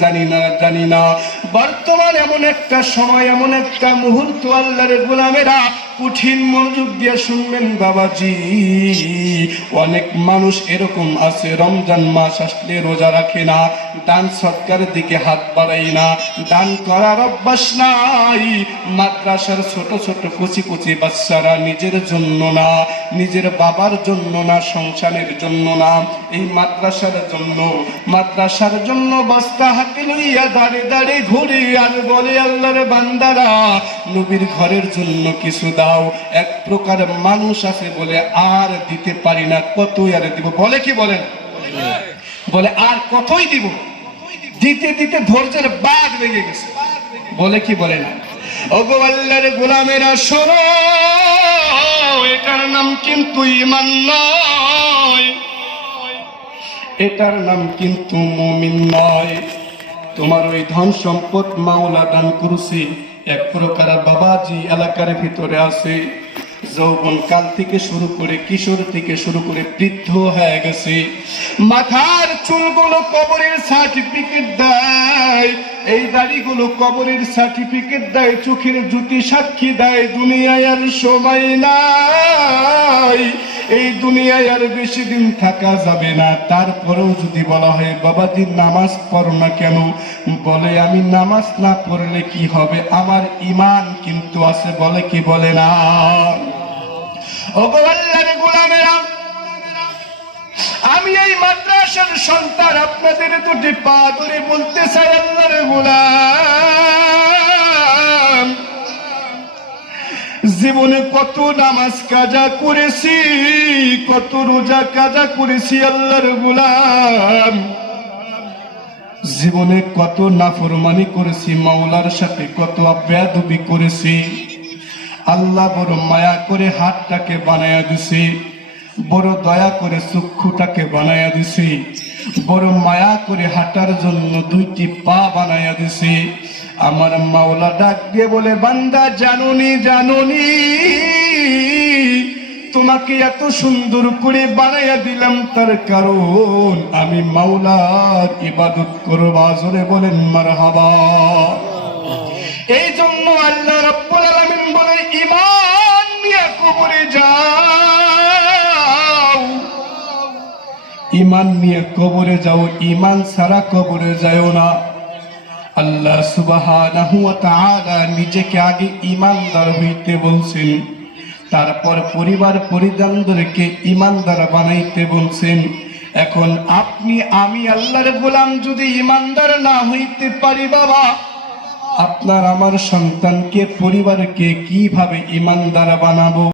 জানি না বর্তমান এমন একটা সময়, এমন একটা মুহূর্ত, আল্লাহর গোলামেরা কঠিন মনোযোগ দিয়ে শুনবেন বাবাজি। অনেক মানুষ এরকম আছে, রমজান মাস আসলে রোজা রাখে না, দান সৎকারের দিকে হাত বাড়াই না, দান করার অভ্যাস নাই। মাদ্রাসার ছোট ছোট কুচি কুচি বাচ্চারা নিজের জন্য না, নিজের বাবার জন্য না, সংসারের জন্য না, এই মাদ্রাসার জন্য বস্তা হাতে লইয়া দাঁড়িয়ে দাঁড়িয়ে ঘুরে আর বলে, আল্লাহর বান্দারা নবীর ঘরের জন্য কিছু দাও। এক প্রকার মানুষ আছে বলে আর দিতে পারি না, কতই আর দিব, বলে কি বলেন, বলে আর কতই দিব, দিতে দিতে ধৈর্যের বাঁধ ভেঙে গেছে, বলে কি বলে না। ওগো আল্লাহর গোলামেরা শোনো, এটার নাম কিন্তু ঈমান নয়, এটার নাম কিন্তু মুমিন নয়। তোমার ওই ধন সম্পদ মাওলা দান করছি, এক প্রকার বাবাজি এলাকার ভিতরে আছে, যৌবন কাল থেকে শুরু করে, কিশোর থেকে শুরু করে বৃদ্ধ হয়ে গেছে, মাথার চুলগুলো কবরের সার্টিফিকেট দেয়, এই দাড়িগুলো কবরের সার্টিফিকেট দেয়, চোখের জ্যোতি সাক্ষী দেয় দুনিয়ায় আর সময় নাই, এই দুনিয়ায় আর বেশি দিন থাকা যাবে না। তারপরেও যদি বলা হয় বাবাজি নামাজ পড়ো না কেন, বলে আমি নামাজ না পড়লে কি হবে, আমার ঈমান কিন্তু আছে, বলে কি বলে না। ওগো আল্লাহর গোলামেরা, আমি এই মাদ্রাসার সন্তান, আপনাদের দুটি পা ধরে বলতে চাই, আল্লাহর গোলাম, জীবনে কত নামাজ কাজা করেছি, কত রোজা কাজা করেছি, আল্লাহর গোলাম, জীবনে কত নাফরমানি করেছি, মাওলার সাথে কত বেয়াদবি করেছি। আল্লাহ বড় মায়া করে হাতটাকে বানায়া দিছি, বড় দয়া করে চক্ষুটাকে বানায়া দিছি, বড় মায়া করে হাঁটার জন্য দুইটি পা বানায়া দিছি। আমার মাওলা ডাক দিয়ে বলে, বান্দা জানুনি জানুনি, তোমাকে এত সুন্দর করে বানায়া দিলাম তার কারণ আমি মাওলার ইবাদত করব। জোরে বলেন মারহাবা। এই জন্য আল্লাহ রাব্বুল আলামিন বলে, ঈমান নিয়ে কবরে যাও, ঈমান নিয়ে কবরে যাও, ঈমান ছাড়া কবরে যাও না। আল্লাহ সুবহানাহু ওয়া তাআলা নিজেকে আগে ঈমানদার হইতে বলছেন, তারপর পরিবার পরিজনদেরকে ঈমানদার বানাইতে বলছেন। এখন আপনি আমি আল্লাহর গোলাম যদি ঈমানদার না হইতে পারি বাবা, আপনার আমার সন্তানকে, পরিবারকে কিভাবে ঈমানদার বানাবো?